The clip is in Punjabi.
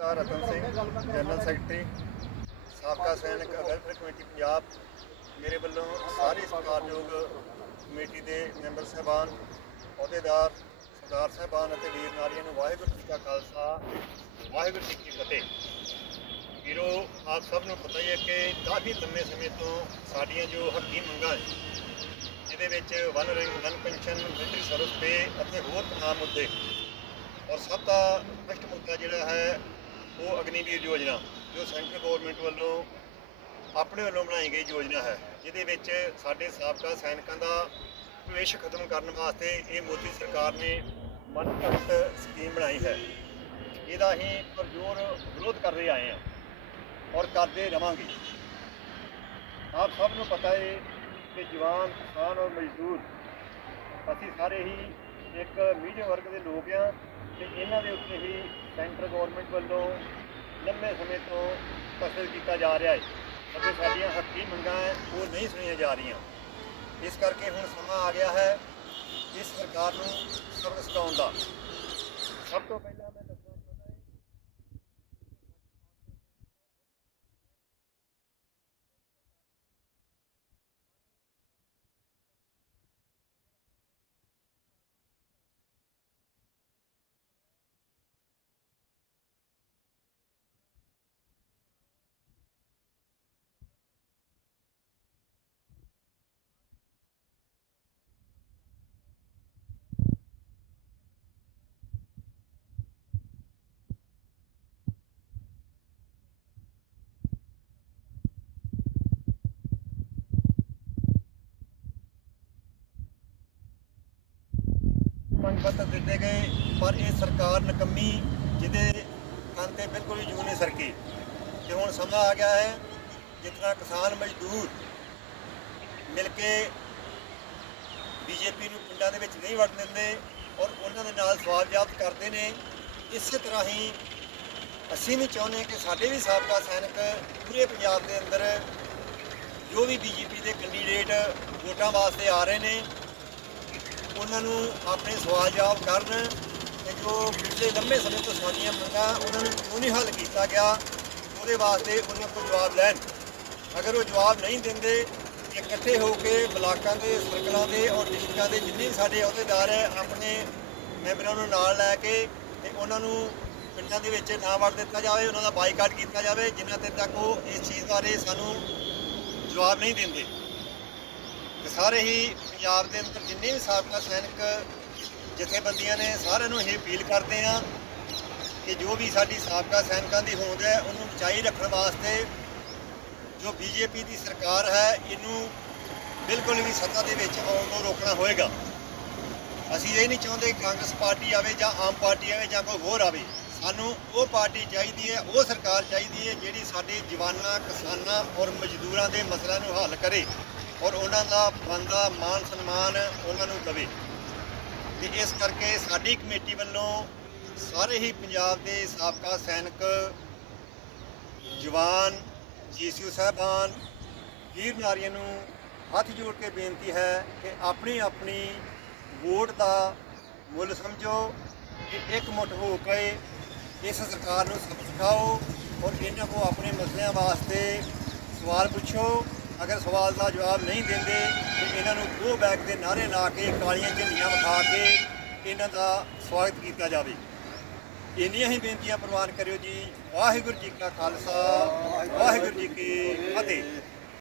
ਸਰਦਾਰ ਰਤਨ ਸਿੰਘ, ਜਨਰਲ ਸੈਕਟਰੀ, ਸਾਬਕਾ ਸੈਨਿਕ, ਵੈਲਫੇਅਰ ਕਮੇਟੀ ਪੰਜਾਬ, ਮੇਰੇ ਵੱਲੋਂ ਸਾਰੇ ਸਤਿਕਾਰਯੋਗ ਕਮੇਟੀ ਦੇ ਮੈਂਬਰ ਸਹਿਬਾਨ, ਅਹੁਦੇਦਾਰ, ਸਰਦਾਰ ਸਹਿਬਾਨ ਅਤੇ ਵੀਰ ਨਾਰੀਆਂ ਨੂੰ ਵਾਹਿਗੁਰੂ ਜੀ ਕਾ ਖਾਲਸਾ, ਵਾਹਿਗੁਰੂ ਜੀ ਕੀ ਫਤਿਹ। ਵੀਰੋ, ਆਪ ਸਭ ਨੂੰ ਪਤਾ ਹੀ ਹੈ ਕਿ ਕਾਫੀ ਲੰਮੇ ਸਮੇਂ ਤੋਂ ਸਾਡੀਆਂ ਜੋ ਹੱਕੀ ਮੰਗਾਂ ਹੈ, ਜਿਹਦੇ ਵਿੱਚ one rank, one pension, military service pay ਅਤੇ ਹੋਰ ਤਮਾਮ ਮੁੱਦੇ, ਔਰ ਸਭ ਦਾ ਫਸਟ ਮੁੱਦਾ ਜਿਹੜਾ ਹੈ ਉਹ ਅਗਨੀਵੀਰ ਯੋਜਨਾ, ਜੋ ਸੈਂਟਰ ਗਵਰਨਮੈਂਟ ਵੱਲੋਂ ਆਪਣੇ ਵੱਲੋਂ ਬਣਾਈ ਗਈ ਯੋਜਨਾ ਹੈ, ਜਿਹਦੇ ਵਿੱਚ ਸਾਡੇ ਸਾਬਕਾ ਸੈਨਿਕਾਂ ਦਾ ਭਵਿੱਖ ਖਤਮ ਕਰਨ ਵਾਸਤੇ ਇਹ ਮੋਦੀ ਸਰਕਾਰ ਨੇ ਮਨਪਸੰਦ ਸਕੀਮ ਬਣਾਈ ਹੈ। ਇਹਦਾ ਅਸੀਂ ਪਰਜੋਰ ਵਿਰੋਧ ਕਰਦੇ ਆਏ ਹਾਂ ਔਰ ਕਰਦੇ ਰਵਾਂਗੇ। ਆਪ ਸਭ ਨੂੰ ਪਤਾ ਹੈ ਕਿ ਜਵਾਨ, ਕਿਸਾਨ ਔਰ ਮਜ਼ਦੂਰ, ਅਸੀਂ ਸਾਰੇ ਹੀ ਇੱਕ ਮੀਡੀਅਮ ਵਰਗ ਦੇ ਲੋਕ ਆ ਤੇ ਇਹਨਾਂ ਦੇ ਉੱਤੇ ਹੀ ਸੈਂਟਰ ਗਵਰਨਮੈਂਟ ਵੱਲੋਂ ਲੰਮੇ ਸਮੇਂ ਤੋਂ ਕਸਰ ਕੀਤਾ ਜਾ ਰਿਹਾ ਹੈ ਅਤੇ ਸਾਡੀਆਂ ਹੱਕੀ ਮੰਗਾਂ ਉਹ ਨਹੀਂ ਸੁਣੀਆਂ ਜਾ ਰਹੀਆਂ। ਇਸ ਕਰਕੇ ਹੁਣ ਸਮਾਂ ਆ ਗਿਆ ਹੈ ਇਸ ਸਰਕਾਰ ਨੂੰ ਸਬਕ ਸਿਖਾਉਣ ਦਾ। ਸਭ ਤੋਂ ਪਹਿਲਾਂ ਮੈਂ ਮੰਗ ਪੱਤਰ ਦਿੱਤੇ ਗਏ, ਪਰ ਇਹ ਸਰਕਾਰ ਨਕੰਮੀ ਜਿਹਦੇ ਕੰਨ ਤੇ ਬਿਲਕੁਲ ਵੀ ਜੂ ਨਹੀਂ ਸਰਕੀ। ਤੇ ਹੁਣ ਸਮਾਂ ਆ ਗਿਆ ਹੈ, ਜਿਤਨਾ ਕਿਸਾਨ ਮਜ਼ਦੂਰ ਮਿਲ ਕੇ ਬੀਜੇਪੀ ਨੂੰ ਪਿੰਡਾਂ ਦੇ ਵਿੱਚ ਨਹੀਂ ਵੜਨ ਦਿੰਦੇ ਔਰ ਉਹਨਾਂ ਦੇ ਨਾਲ ਸਵਾਲ ਜਵਾਬ ਕਰਦੇ ਨੇ, ਇਸੇ ਤਰ੍ਹਾਂ ਹੀ ਅਸੀਂ ਵੀ ਚਾਹੁੰਦੇ ਹਾਂ ਕਿ ਸਾਡੇ ਵੀ ਸਾਬਕਾ ਸੈਨਿਕ ਪੂਰੇ ਪੰਜਾਬ ਦੇ ਅੰਦਰ ਜੋ ਵੀ ਬੀਜੇਪੀ ਦੇ ਕੈਂਡੀਡੇਟ ਵੋਟਾਂ ਵਾਸਤੇ ਆ ਰਹੇ ਨੇ ਉਹਨਾਂ ਨੂੰ ਆਪਣੇ ਸਵਾਲ ਜਵਾਬ ਕਰਨ ਤੇ ਜੋ ਪਿਛਲੇ ਲੰਮੇ ਸਮੇਂ ਤੋਂ ਸਾਡੀਆਂ ਮੰਗਾਂ ਉਹਨਾਂ ਨੂੰ ਕਿਉਂ ਨਹੀਂ ਹੱਲ ਕੀਤਾ ਗਿਆ, ਉਹਦੇ ਵਾਸਤੇ ਉਹਨਾਂ ਕੋਲ ਜਵਾਬ ਲੈਣ। ਅਗਰ ਉਹ ਜਵਾਬ ਨਹੀਂ ਦਿੰਦੇ ਇਕੱਠੇ ਹੋ ਕੇ ਬਲਾਕਾਂ ਦੇ, ਸਰਕਲਾਂ ਦੇ ਔਰ ਡਿਸਟ੍ਰਿਕਟਾਂ ਦੇ ਜਿੰਨੇ ਵੀ ਸਾਡੇ ਅਹੁਦੇਦਾਰ ਹੈ, ਆਪਣੇ ਮੈਂਬਰਾਂ ਨੂੰ ਨਾਲ ਲੈ ਕੇ ਤੇ ਉਹਨਾਂ ਨੂੰ ਪਿੰਡਾਂ ਦੇ ਵਿੱਚ ਨਾ ਵੜ ਦਿੱਤਾ ਜਾਵੇ, ਉਹਨਾਂ ਦਾ ਬਾਈਕਾਟ ਕੀਤਾ ਜਾਵੇ, ਜਿੰਨਾ ਚਿਰ ਤੱਕ ਉਹ ਇਸ ਚੀਜ਼ ਬਾਰੇ ਸਾਨੂੰ ਜਵਾਬ ਨਹੀਂ ਦਿੰਦੇ। ਤੇ ਸਾਰੇ ਹੀ ਪੰਜਾਬ ਦੇ ਅੰਦਰ ਜਿੰਨੇ ਵੀ ਸਾਬਕਾ ਸੈਨਿਕ ਜਥੇਬੰਦੀਆਂ ਨੇ ਸਾਰਿਆਂ ਨੂੰ ਇਹ ਅਪੀਲ ਕਰਦੇ ਆ ਕਿ ਜੋ ਵੀ ਸਾਡੀ ਸਾਬਕਾ ਸੈਨਿਕਾਂ ਦੀ ਹੋਂਦ ਹੈ, ਉਹਨੂੰ ਬਚਾਈ ਰੱਖਣ ਵਾਸਤੇ ਜੋ ਬੀਜੇਪੀ ਦੀ ਸਰਕਾਰ ਹੈ, ਇਹਨੂੰ ਬਿਲਕੁਲ ਵੀ ਸੱਤਾ ਦੇ ਵਿੱਚ ਆਉਣ ਤੋਂ ਰੋਕਣਾ ਹੋਏਗਾ। ਅਸੀਂ ਇਹ ਨਹੀਂ ਚਾਹੁੰਦੇ ਕਾਂਗਰਸ ਪਾਰਟੀ ਆਵੇ ਜਾਂ ਆਮ ਪਾਰਟੀ ਆਵੇ ਜਾਂ ਕੋਈ ਹੋਰ ਆਵੇ। ਸਾਨੂੰ ਉਹ ਪਾਰਟੀ ਚਾਹੀਦੀ ਹੈ, ਉਹ ਸਰਕਾਰ ਚਾਹੀਦੀ ਹੈ ਜਿਹੜੀ ਸਾਡੇ ਜਵਾਨਾਂ, ਕਿਸਾਨਾਂ ਔਰ ਮਜ਼ਦੂਰਾਂ ਦੇ ਮਸਲਿਆਂ ਨੂੰ ਹੱਲ ਕਰੇ। ਔਰ ਉਹਨਾਂ ਦਾ ਬਣਦਾ ਮਾਨ ਸਨਮਾਨ ਉਹਨਾਂ ਨੂੰ ਦੇਵੇ। ਤੇ ਇਸ ਕਰਕੇ ਸਾਡੀ ਕਮੇਟੀ ਵੱਲੋਂ ਸਾਰੇ ਹੀ ਪੰਜਾਬ ਦੇ ਸਾਬਕਾ ਸੈਨਿਕ, ਜਵਾਨ ਜੀਸੀਯੂ ਸਾਹਿਬਾਨ, ਵੀਰ ਨਾਰੀਆਂ ਨੂੰ ਹੱਥ ਜੋੜ ਕੇ ਬੇਨਤੀ ਹੈ ਕਿ ਆਪਣੀ ਆਪਣੀ ਵੋਟ ਦਾ ਮੁੱਲ ਸਮਝੋ ਕਿ ਇੱਕ ਮੁੱਠ ਹੋ ਕੇ ਇਸ ਸਰਕਾਰ ਨੂੰ ਸਬਕ ਸਿਖਾਓ ਔਰ ਇਹਨਾਂ ਕੋ ਆਪਣੇ ਮਸਲਿਆਂ ਵਾਸਤੇ ਸਵਾਲ ਪੁੱਛੋ ਅਗਰ ਸਵਾਲ ਦਾ ਜਵਾਬ ਨਹੀਂ ਦਿੰਦੇ ਤੇ ਇਹਨਾਂ ਨੂੰ ਗੋ ਬੈਕ ਦੇ ਨਾਰੇ ਲਾ ਕੇ ਕਾਲੀਆਂ ਝੰਡੀਆਂ ਵਿਖਾ ਕੇ ਇਹਨਾਂ ਦਾ ਸਵਾਗਤ ਕੀਤਾ ਜਾਵੇ। ਇੰਨੀਆਂ ਹੀ ਬੇਨਤੀਆਂ ਪ੍ਰਵਾਨ ਕਰਿਓ ਜੀ। ਵਾਹਿਗੁਰੂ ਜੀ ਕਾ ਖਾਲਸਾ, ਵਾਹਿਗੁਰੂ ਜੀ ਕੀ ਫਤਿਹ।